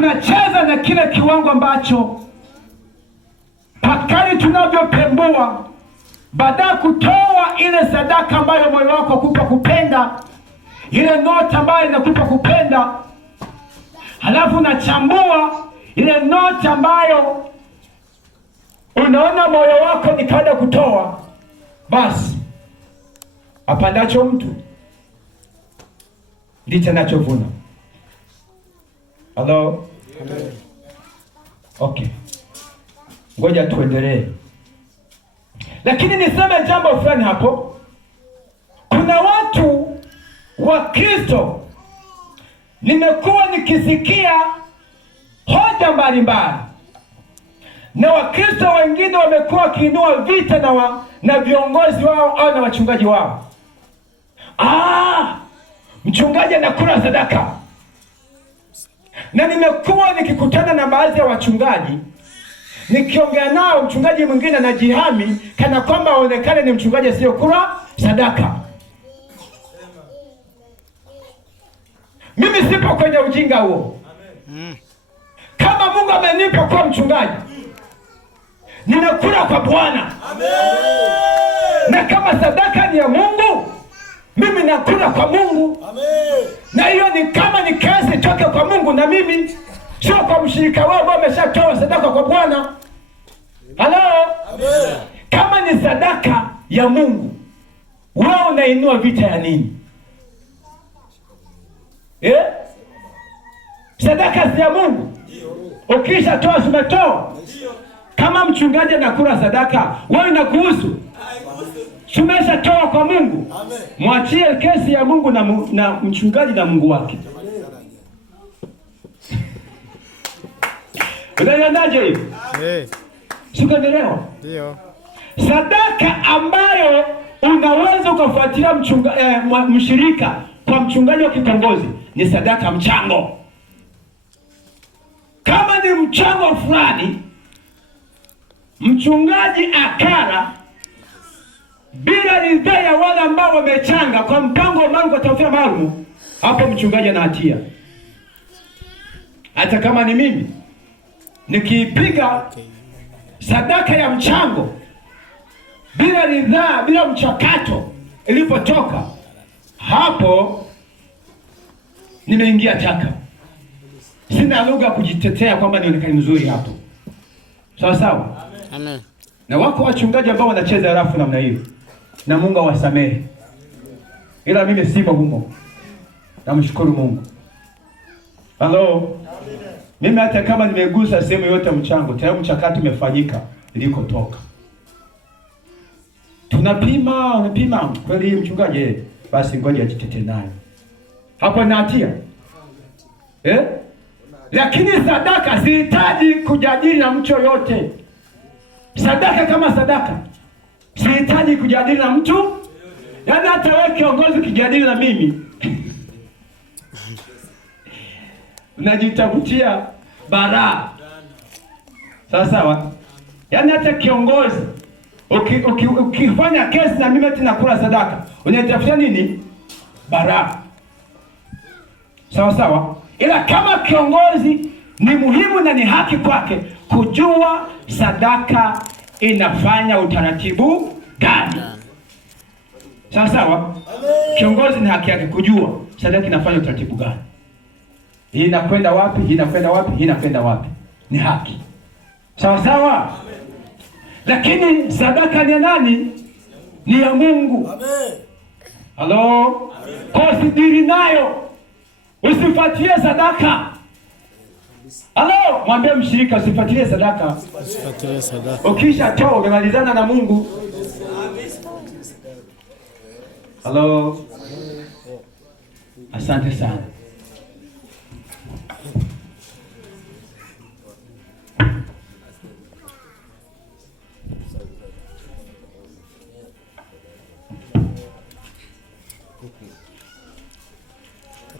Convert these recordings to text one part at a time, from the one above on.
tunacheza na kile kiwango ambacho pakali tunavyopembua, baada kutoa ile sadaka ambayo moyo wako kupa kupenda, ile nota ambayo inakupa kupenda, halafu nachambua ile nota ambayo unaona moyo wako ni kada kutoa, basi apandacho mtu ndicho anachovuna. Hello? Amen. Okay. Ngoja tuendelee. Lakini niseme jambo fulani hapo. Kuna watu wa Kristo nimekuwa nikisikia hoja mbalimbali, na Wakristo wengine wamekuwa wakiinua vita na viongozi wao au na wachungaji wao. Mchungaji anakula sadaka. Na nimekuwa nikikutana na baadhi ya wachungaji, nikiongea nao, mchungaji mwingine anajihami kana kwamba aonekane ni mchungaji asiyekula sadaka. Mimi sipo kwenye ujinga huo. Kama Mungu amenipa kuwa mchungaji, ninakula kwa Bwana. Na kama sadaka ni ya Mungu, mimi nakula kwa Mungu. Na hiyo ni kama ni kazi toke kwa Mungu, na mimi sio kwa mshirika wao ambao ameshatoa sadaka kwa Bwana. Halo? Kama ni sadaka ya Mungu, wewe unainua vita ya nini? Sadaka si ya Mungu. Ukisha toa umetoa. Kama mchungaji anakula sadaka, wewe inakuhusu? Tumesha toa kwa Mungu. Mwachie kesi ya Mungu na mchungaji na Mungu wake. Unaionaje hivi? Sikuelewa. Ndio. Sadaka ambayo unaweza ukafuatilia mshirika kwa mchungaji wa kitongozi ni sadaka mchango. Kama ni mchango fulani mchungaji akala bila ridhaa ya wale ambao wamechanga kwa mpango wa Mungu, kwa tawfika maalum, hapo mchungaji ana hatia. Hata kama ni mimi nikipiga sadaka ya mchango bila ridhaa, bila mchakato ilipotoka, hapo nimeingia taka. Sina lugha kujitetea kwamba nionekane mzuri hapo. Sawa sawa? Amen. Na wako wachungaji ambao wanacheza rafu namna hiyo, na Mungu awasamehe. Ila mimi simo humo. Namshukuru Mungu. Hello. Mimi hata kama nimegusa sehemu yote mchango, tayari mchakato umefanyika ilikotoka. Unapima kweli mchungaji, basi ngoja ajitetee nayo. Hapo na hatia. Lakini sadaka sihitaji kujadili na mtu yoyote. Sadaka kama sadaka, sihitaji kujadili na mtu. Yaani hata wewe kiongozi kijadili na mimi unajitafutia baraa. Sawa? Yaani hata kiongozi ukifanya kesi na mimi tena kula sadaka, unajitafutia nini? Baraa. Sawa? Ila kama kiongozi ni muhimu na ni haki kwake kujua sadaka inafanya utaratibu gani. Sawa? Kiongozi ni haki yake kujua sadaka inafanya utaratibu gani. Hii inakwenda wapi? Hii inakwenda wapi? Hii inakwenda wapi? Ni haki. Sawa? Lakini sadaka ni nani? Ni ya Mungu. Halo? Kwa sidiri nayo. Usifuatilie sadaka. Halo, mwambie mshirika usifuatilie sadaka. Usifuatilie sadaka. Ukisha toa umemalizana na Mungu. Halo. Asante sana.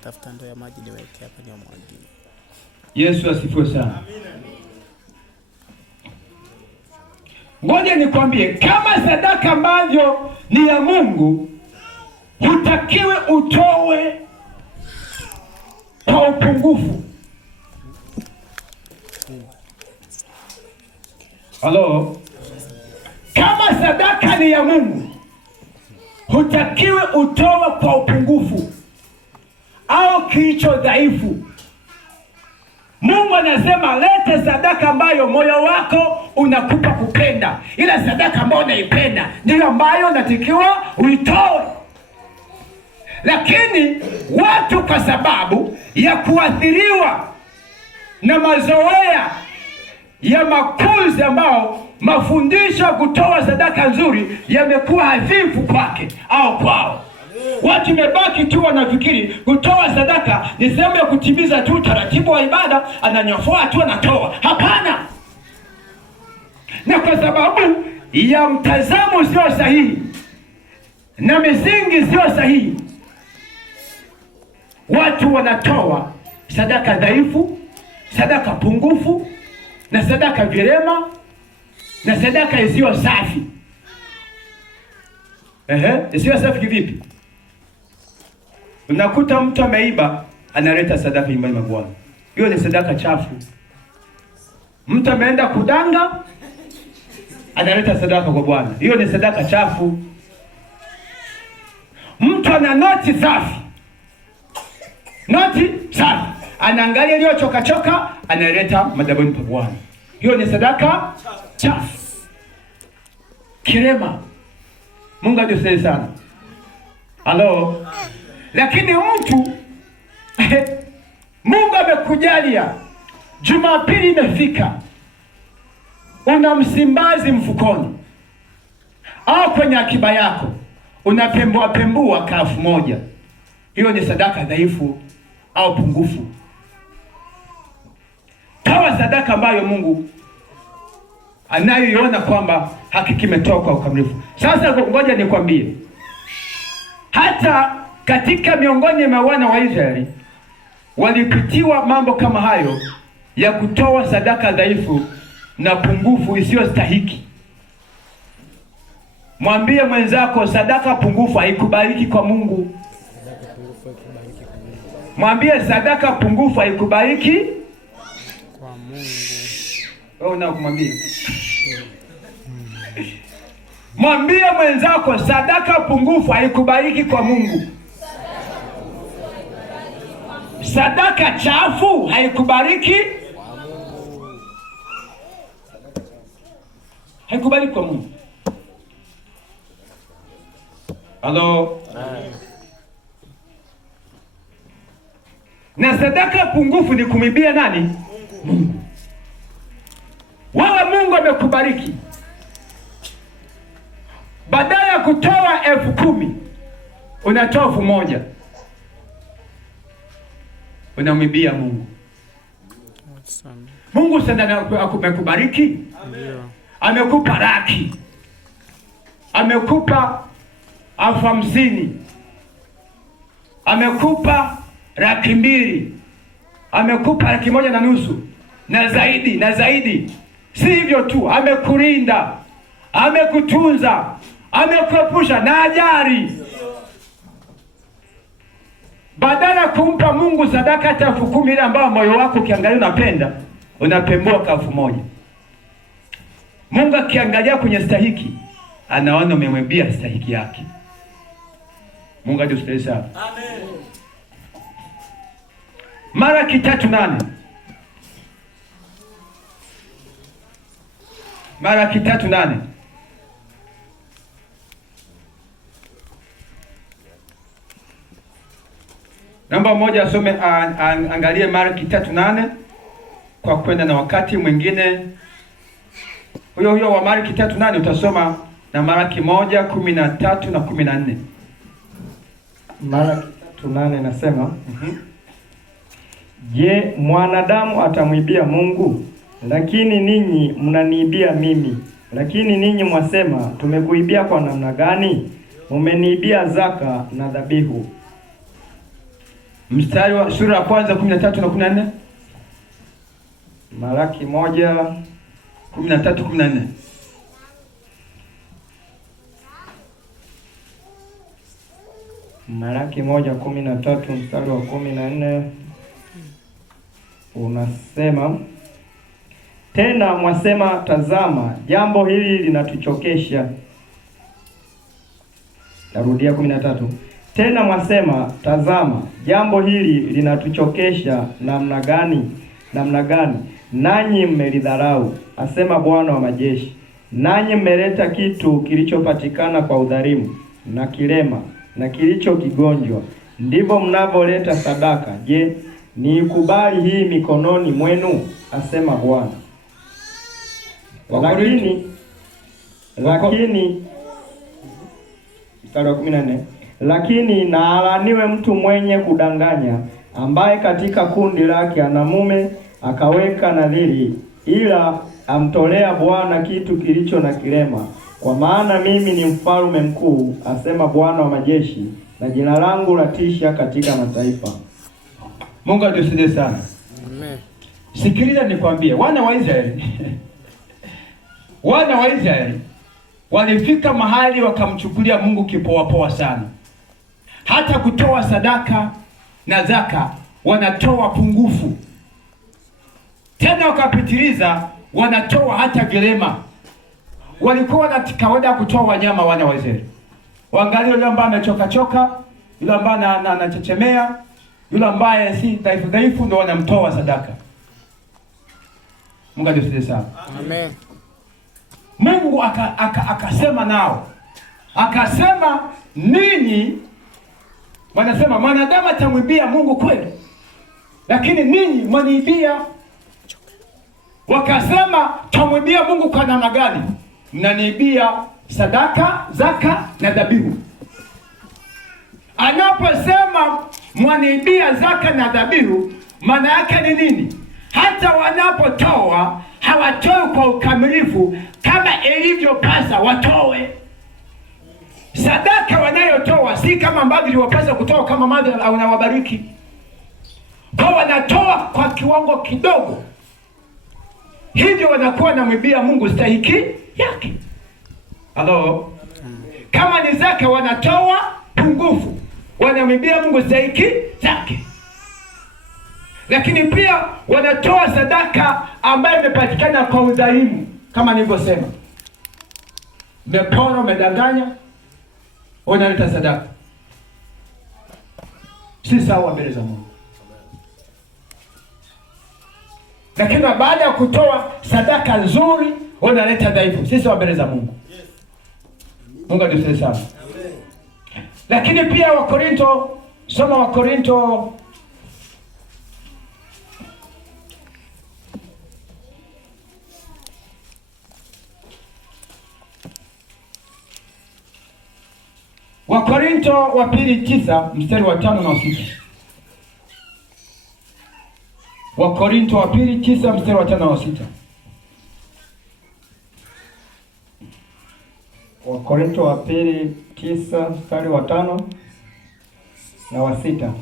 Tafuta ndoo ya maji niweke hapa ni mwagi. Yesu asifiwe sana. Ngoja nikwambie, kama sadaka ambavyo ni ya Mungu, hutakiwe utowe kwa upungufu. Halo, kama sadaka ni ya Mungu, hutakiwi utoe kwa upungufu au kilicho dhaifu. Mungu anasema lete sadaka ambayo moyo wako unakupa kupenda. Ila sadaka ambayo unaipenda ndiyo ambayo unatakiwa uitoe. Lakini watu kwa sababu ya kuathiriwa na mazoea ya makuzi ambao mafundisho ya kutoa sadaka nzuri yamekuwa hafifu kwake au kwao, watu imebaki tu wanafikiri kutoa sadaka ni sehemu ya kutimiza tu taratibu wa ibada, ananyofoa tu anatoa. Hapana. Na kwa sababu ya mtazamo sio sahihi na misingi sio sahihi, watu wanatoa sadaka dhaifu, sadaka pungufu, na sadaka virema, na sadaka isiyo safi. Isiyo safi kivipi? Unakuta mtu ameiba analeta sadaka nyumbani mwa Bwana. Hiyo ni sadaka chafu. Mtu ameenda kudanga analeta sadaka kwa Bwana. Hiyo ni sadaka chafu. Mtu ana noti safi, anaangalia iliyo choka analeta madhabahuni pa Bwana. Hiyo ni sadaka chafu. Kirema. Mungu atusaidie sana. Halo. Lakini mtu Mungu amekujalia, Jumapili imefika, una Msimbazi mfukoni au kwenye akiba yako, unapembua 1,000. Hiyo ni sadaka dhaifu au pungufu. Toa sadaka ambayo Mungu anayoiona kwamba hakika imetoka kwa ukamilifu. Sasa ngoja nikwambie, hata katika miongoni mwa wana wa Israeli walipitiwa mambo kama hayo ya kutoa sadaka dhaifu na pungufu isiyostahiki. Mwambie mwenzako, sadaka pungufu haikubaliki kwa Mungu. Mwambie sadaka pungufu haikubaliki kwa Mungu. Wewe unakumwambia? Mwambie mwenzako, sadaka pungufu haikubaliki kwa Mungu. Sadaka chafu haikubaliki kwa Mungu. Haikubaliki kwa Mungu. Halo. Na sadaka pungufu ni kumibia nani? Mungu. Wewe Mungu amekubariki, badala ya kutoa 10,000 unatoa 1,000. Unamwibia Mungu. Mungu sana amekubariki, amekupa laki, amekupa 50,000, amekupa 200,000, amekupa 1,500,000 na zaidi na zaidi. Si hivyo tu, amekulinda, amekutunza, amekuepusha na ajali. Badala kumpa Mungu sadaka hata 10,000 ile ambayo moyo wako ukiangalia unapenda, unapembua 1,000. Mungu akiangalia kwenye stahiki, anaona umemwibia stahiki yake. Mungu atusaidie sana. Amen. Malaki 3:8. Malaki 3:8. Namba moja asome, angalie Malaki 3:8 kwa kwenda na wakati mwingine. Huyo wa Malaki 3:8 utasoma na Malaki 1:13 na 14. Malaki 3:8 nasema, Je, mwanadamu atamwibia Mungu? Lakini ninyi mnaniibia mimi. Lakini ninyi mwasema, tumekuibia kwa namna gani? Mumeniibia zaka na dhabihu. Mstari wa sura ya kwanza 13 na 14. Malaki 1:13-14. Malaki 1:13 mstari wa 14 unasema, Tena mwasema, tazama, jambo hili linatuchokesha. Narudia 13. Tena mwasema, tazama, jambo hili linatuchokesha namna gani? Namna gani? Nanyi mmelidharau, asema Bwana wa majeshi. Nanyi mmeleta kitu kilichopatikana kwa udhalimu na kilema na kilicho kigonjwa, ndivyo mnavyoleta sadaka. Je, niikubali hii mikononi mwenu? Asema Bwana. Lakini mstari wa 14, lakini na alaniwe mtu mwenye kudanganya, ambaye katika kundi lake ana mume akaweka nadhiri, ila amtolea Bwana kitu kilicho na kilema. Kwa maana mimi ni mfalme mkuu, asema Bwana wa majeshi, na jina langu latisha katika mataifa. Mungu atusaidie sana. Amen. Sikiliza nikwambie, wana wa Israeli wana wa Israeli walifika mahali wakamchukulia Mungu kipoa sana. Hata kutoa sadaka na zaka wanatoa pungufu, tena wakapitiliza, wanatoa hata vilema. Walikuwa na kawaida kutoa wanyama, wana wa Israeli. Waangalie yule ambaye amechoka, yule ambaye anachechemea, yule ambaye si dhaifu, ndio wanamtoa sadaka. Mungu atusaidie sana. Amen. Mungu akasema nao, akasema, ninyi wanasema mwanadamu atamwibia Mungu kweli, lakini ninyi mwaniibia. Wakasema, tamwibia Mungu kwa namna gani? Mnaniibia sadaka, zaka na dhabihu. Anaposema mwaniibia zaka na dhabihu, maana yake ni nini? Hata wanapotoa hawatoi kwa ukamilifu kama ilivyopasa watoe. Sadaka wanayotoa si kama ambavyo iliwapasa kutoa, kama Mungu anawabariki. Kwa wanatoa kwa kiwango kidogo, hivyo wanakuwa namwibia Mungu stahiki yake. Halo? Kama ni zaka wanatoa pungufu, wanamwibia Mungu stahiki zake. Lakini pia wanatoa sadaka ambayo imepatikana kwa udhalimu, kama nilivyosema. Mepona, umedanganya, unaleta sadaka. Si sawa mbele za Mungu. Lakini baada ya kutoa sadaka nzuri, unaleta dhaifu. Si sawa mbele za Mungu. Mungu atusaidie sana. Lakini pia Wakorinto, soma Wakorinto wa pili 9 mstari wa 5 na 6. Wakorinto wa pili 9 mstari wa 5 na 6. Wakorinto wa pili 9 mstari wa 5 na wa 6.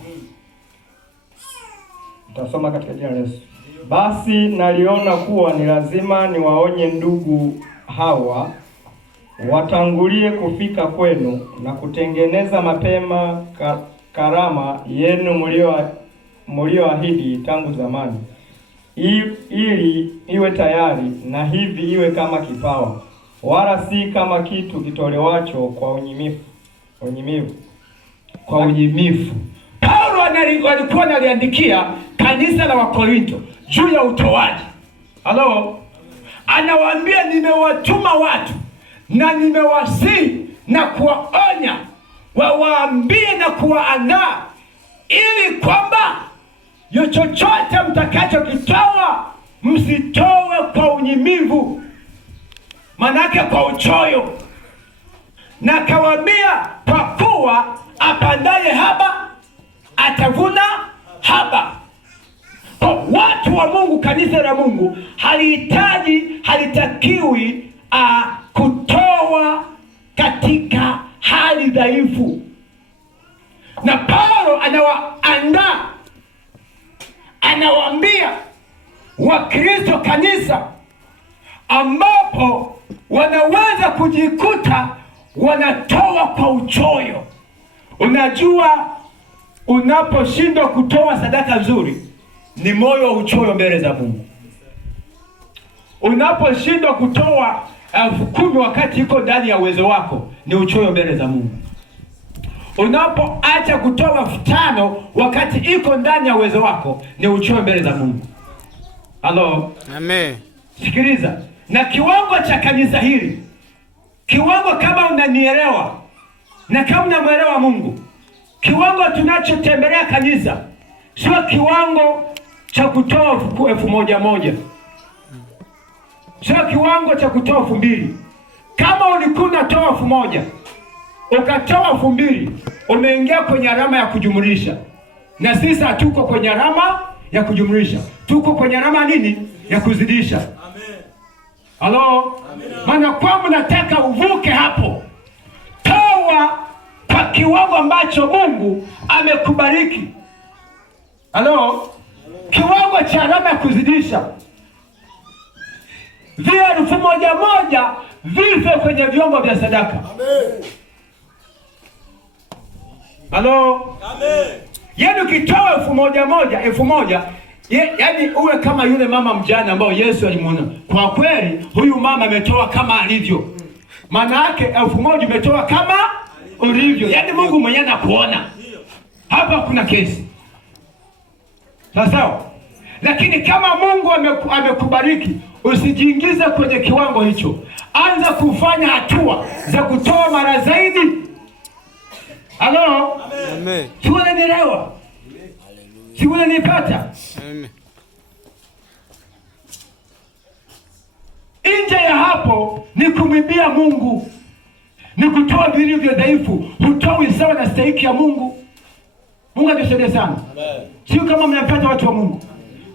Tutasoma katika jina la Yesu. Basi naliona kuwa ni lazima niwaonye ndugu hawa watangulie kufika kwenu na kutengeneza mapema karama yenu mlioahidi tangu zamani, ili iwe tayari, na hivi iwe kama kipawa, wala si kama kitu kitolewacho kwa unyimivu. Paulo alikuwa analiandikia kanisa la Wakorinto juu ya utoaji. Halo? Anawaambia, nimewatuma watu na nimewasihi na kuwaonya, wawaambie na kuwaandaa, ili kwamba chochote mtakachokitoa msitowe kwa unyimivu, manake kwa uchoyo. Na kawaambia, kwa kuwa apandaye haba atavuna haba. Kwa watu wa Mungu, kanisa la Mungu halitakiwi kutoa katika hali dhaifu. Na Paulo anawaandaa, anawaambia Wakristo, kanisa ambapo wanaweza kujikuta wanatoa kwa uchoyo. Unajua, unaposhindwa kutoa sadaka nzuri, ni moyo wa uchoyo mbele za Mungu. Unaposhindwa kutoa 10,000 wakati iko ndani ya uwezo wako, ni uchoyo mbele za Mungu. Unapoacha kutoa 5,000 wakati iko ndani ya uwezo wako, ni uchoyo mbele za Mungu. Halo? Amen. Sikiliza, na kiwango cha kanisa hili, kiwango kama unanielewa na kama unamwelewa Mungu, kiwango tunachotembelea kanisa sio kiwango cha kutoa 1,000, sio kiwango cha kutoa 2,000. Kama ulikuwa unatoa 1,000 ukatoa 2,000, umeingia kwenye alama ya kujumlisha, na sisi hatuko kwenye alama ya kujumlisha, tuko kwenye alama nini? Ya kuzidisha. Amen. Halo? Maana kwamba nataka uvuke hapo, toa kwa kiwango ambacho Mungu amekubariki. Halo? Kiwango cha alama ya kuzidisha. Vile 1,000 vive kwenye vyombo vya sadaka. Amen. Halo? Amen. Yaani ukitoa 1,000, yaani uwe kama yule mama mjane ambao Yesu alimuona. Kwa kweli huyu mama ametoa kama alivyo. Maana yake 1,000 umetoa kama ulivyo. Yaani Mungu mwenyewe anakuona. Hapa kuna kesi. Sawa? Lakini kama Mungu amekubariki, usijiingize kwenye kiwango hicho. Anza kufanya hatua za kutoa mara zaidi. Halo? Amen. Si unanielewa? Si unanipata? Amen. Nje ya hapo ni kumwimbia Mungu, ni kutoa vilivyo dhaifu, hutoi sawa na stahiki ya Mungu. Mungu atusaidie sana. Amen. Sio kama mnapata watu wa Mungu.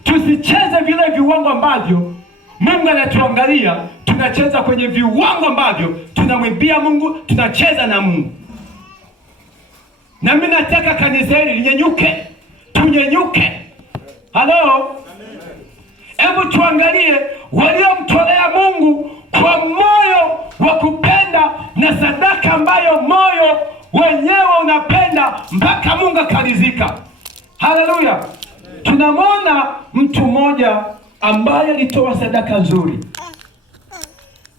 Tusicheze vile viwango ambavyo Mungu anatuangalia, tunacheza kwenye viwango ambavyo tunamwimbia Mungu, tunacheza na Mungu. Na mimi nataka kanisa hili linyenyuke, tunyenyuke. Halo? Hebu tuangalie waliomtolea Mungu kwa moyo wa kupenda na sadaka ambayo moyo wenyewe unapenda mpaka Mungu akaridhika. Haleluya. Tunamwona mtu mmoja ambaye alitoa sadaka nzuri.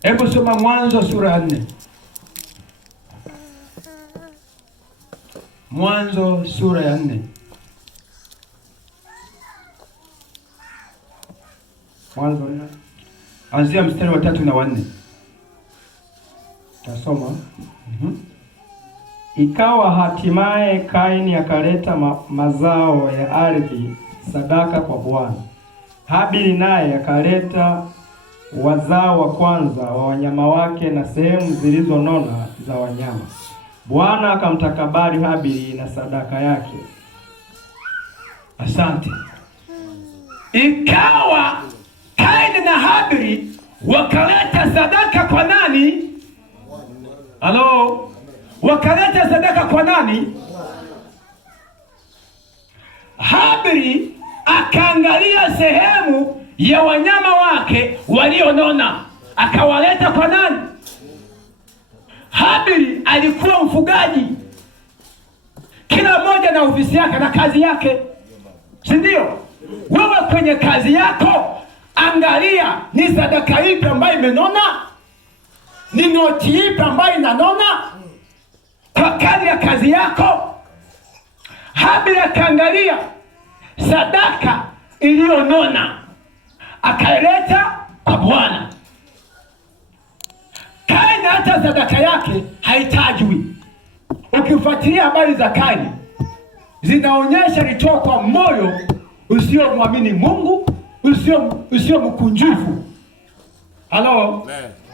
Hebu soma Mwanzo sura ya 4. Mwanzo sura ya 4. Mwanzo 4. Anzia mstari wa 3 na 4. Tasoma. Ikawa hatimaye Kaini akaleta mazao ya ardhi sadaka kwa Bwana. Habili naye akaleta wazao wa kwanza wa wanyama wake na sehemu zilizonona za wanyama. Bwana akamtakabali Habili na sadaka yake. Asante. Ikawa Kaini na Habili wakaleta sadaka kwa nani? Halo? Wakaleta sadaka kwa nani? Habili akaangalia sehemu ya wanyama wake walionona, akawaleta kwa nani? Habili alikuwa mfugaji, kila mmoja na ofisi yake na kazi yake, si ndio? Wewe kwenye kazi yako angalia ni sadaka ipi ambayo imenona, ni noti ipi ambayo inanona kwa kadri ya kazi yako. Habili akaangalia sadaka iliyonona akaileta kwa Bwana. Kaini hata sadaka yake haitajwi. Ukifuatilia habari za Kaini zinaonyesha alitoa kwa moyo usiomwamini Mungu, usio mkunjufu. Halo?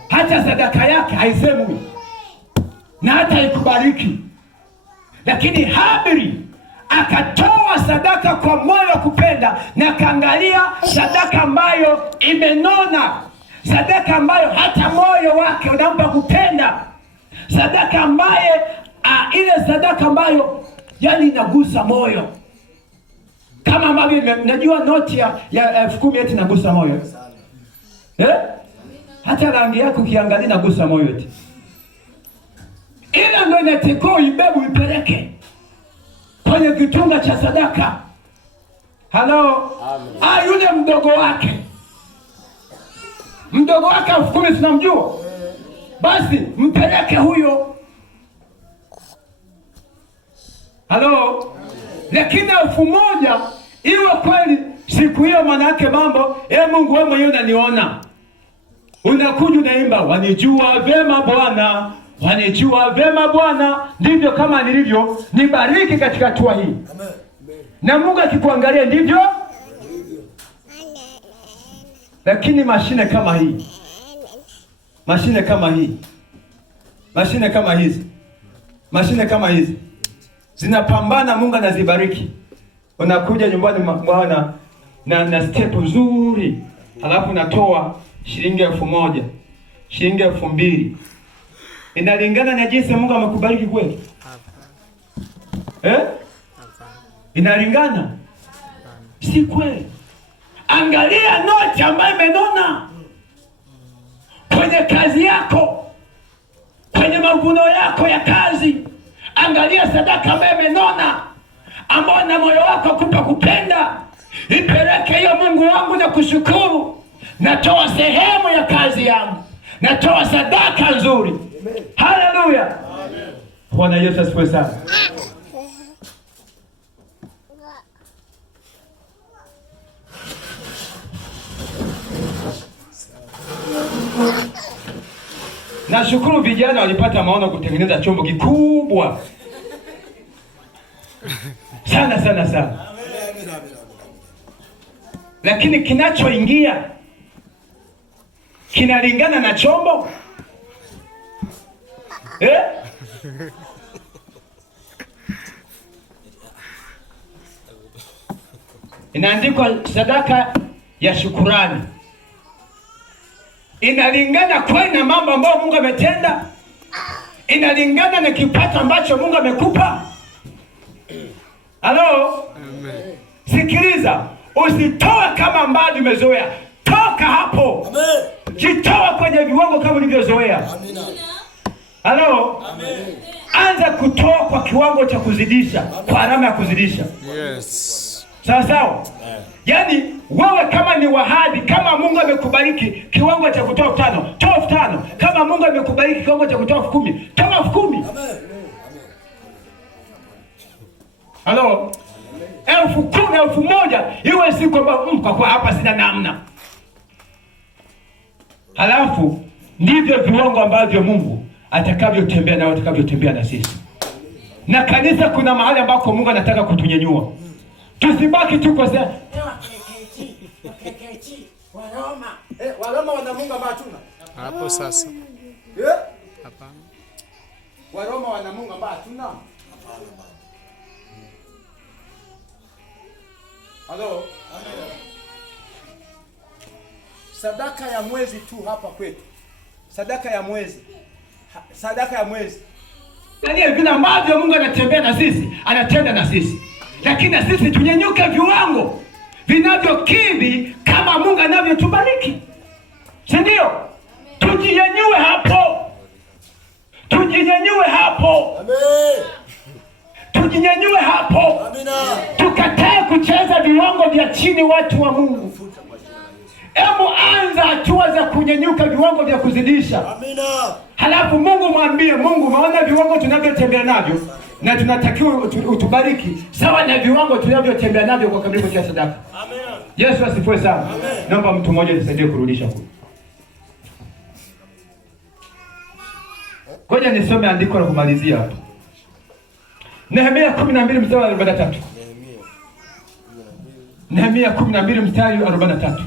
Hata sadaka yake haisemwi na hata ikubariki. Lakini Habili akatoa sadaka kwa moyo wa kupenda na kaangalia sadaka ambayo imenona, sadaka ambayo hata moyo wake unampa kupenda, sadaka ambaye ile sadaka ambayo yani inagusa moyo, kama ambavyo najua noti ya 10,000 eti inagusa moyo hata rangi yako ukiangalia inagusa moyo eti. Ile ndio inatakiwa ibebe ipeleke kwenye kitunga cha sadaka. Halo? Yule mdogo wake Mdogo wake 10,000 tunamjua, basi mpeleke huyo. Halo, lakini 1,000 iwe kweli siku hiyo, maana yake mambo, Mungu wewe mwenyewe unaniona. Unakuja unaimba, wanijua vema Bwana, wanijua vema Bwana, ndivyo kama nilivyo, nibariki katika hatua hii. Amen. Na Mungu akikuangalia ndivyo. Lakini mashine kama hii, mashine kama hizi zinapambana, Mungu anazibariki. Unakuja nyumbani mwana na step nzuri, halafu natoa shilingi 1,000, shilingi 2,000. Inalingana na jinsi Mungu amekubariki kweli? Inalingana? Si kweli. Angalia noti ambayo imenona kwenye kazi yako, kwenye mavuno yako ya kazi. Angalia sadaka ambayo imenona, ambayo na moyo wako kupa kupenda. Ipeleke hiyo, Mungu wangu na kushukuru, natoa sehemu ya kazi yangu, natoa sadaka nzuri. Haleluya. Bwana Yesu asifiwe sana. Nashukuru vijana walipata maono kutengeneza chombo kikubwa sana. Lakini kinachoingia kinalingana na chombo? Inaandikwa sadaka ya shukurani. Inalingana kweli na mambo ambayo Mungu ametenda? Inalingana na kipato ambacho Mungu amekupa? Halo? Amen. Sikiliza, usitoe kama ambavyo umezoea. Toka hapo. Amen. Jitoa kwenye viwango kama ulivyozoea. Amina. Halo? Amen. Anza kutoa kwa kiwango cha kuzidisha, kwa alama ya kuzidisha. Yes. Sawa? Yaani wewe kama ni wahadi, kama Mungu amekubariki kiwango cha kutoa 5,000, toa 5,000. Kama Mungu amekubariki kiwango cha kutoa 10,000, toa 10,000. Amen. Halo? 10,000, 1,000 iwe si kwamba kwa hapa sina namna. Halafu ndivyo viwango ambavyo Mungu atakavyotembea na atakavyotembea na sisi. Na kanisa, kuna mahali ambako Mungu anataka kutunyanyua. Tusibaki tu kwa sasa. KKT Waroma wana Mungu ambaye hatuna. Hapo sasa. Hapana. Waroma wana Mungu ambaye hatuna. Hapana. Halo. Sadaka ya mwezi tu hapa kwetu. Sadaka ya mwezi. Yaani vile ambavyo Mungu anatembea na sisi, anatenda na sisi. Lakini na sisi tunyanyuke viwango vinavyokidhi kama Mungu anavyotubariki. Si ndio? Tujinyanyue hapo. Amen. Tujinyanyue hapo. Amina. Tukatae kucheza viwango vya chini, watu wa Mungu. Hebu anza hatua za kunyanyuka viwango vya kuzidisha. Amina. Halafu Mungu mwambie, Mungu, umeona viwango tunavyotembea navyo na tunatakiwa utubariki sawa na viwango tunavyotembea navyo kwa kamilifu cha sadaka. Amen. Yesu asifiwe sana. Amen. Naomba mtu mmoja nisaidie kurudisha huko. Ngoja nisome andiko la kumalizia hapa. Nehemia 12 mstari wa 43. Nehemia 12 mstari wa 43.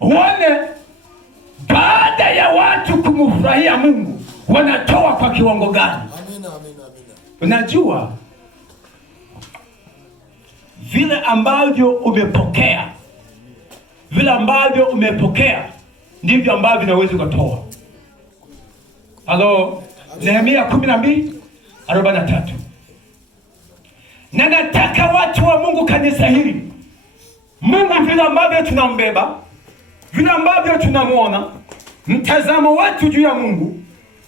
Wale baada ya watu kumfurahia Mungu wanatoa kwa kiwango gani? Amina. Unajua vile ambavyo umepokea ndivyo ambavyo unaweza kutoa. Halo, Nehemia 12:43. Na nataka watu wa Mungu, kanisa hili, Mungu vile ambavyo tunambeba, vile ambavyo tunamuona, mtazamo wetu juu ya Mungu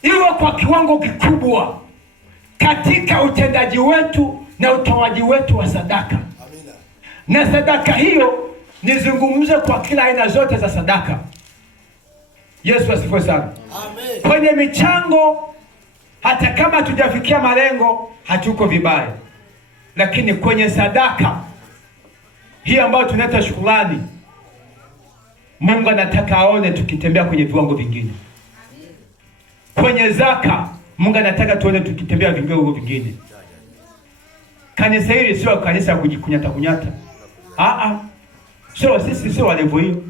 iwe kwa kiwango kikubwa katika utendaji wetu na utoaji wetu wa sadaka. Amina. Na sadaka hiyo nizungumze kwa kila aina zote za sadaka. Yesu asifiwe sana. Amen. Kwenye michango, hata kama hatujafikia malengo, hatuko vibaya. Lakini kwenye sadaka hii ambayo tunaita shukrani, Mungu anataka aone tukitembea kwenye viwango vingine. Kwenye zaka, Mungu anataka tuone tukitembea viwango vingine. Kanisa hili sio kanisa kujikunyata kunyata. Sio wa level hiyo.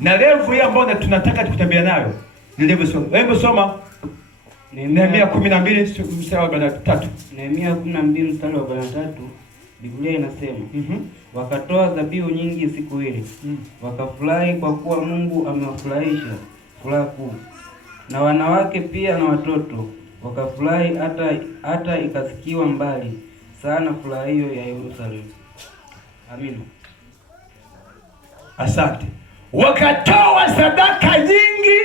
Na level hiyo ambayo tunataka tukitembea nayo ni level sio. Hebu soma Nehemia 12 mstari wa 3. Nehemia 12 mstari wa 3, Biblia inasema, wakatoa dhabihu nyingi siku ile. Wakafurahi kwa kuwa Mungu amewafurahisha furaha kuu. Na wanawake pia na watoto wakafurahi, hata ikasikiwa mbali sana furaha hiyo ya Yerusalemu. Amina. Asante. Wakatoa sadaka nyingi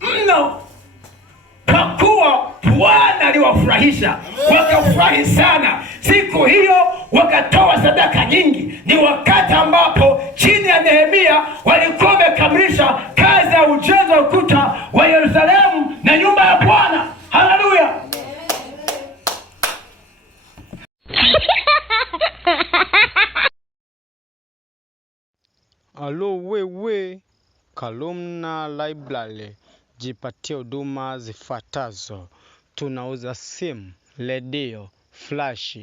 mno kwa kuwa Bwana aliwafurahisha. Wakafurahi sana siku hiyo, wakatoa sadaka nyingi. Ni wakati ambapo chini ya Nehemia walikuwa wamekamilisha kazi ya ujenzi wa ukuta wa Yerusalemu na nyumba ya Bwana. Haleluya. Alo wewe, Kalumna Library, jipatie huduma zifuatazo. Tunauza simu, redio, flash,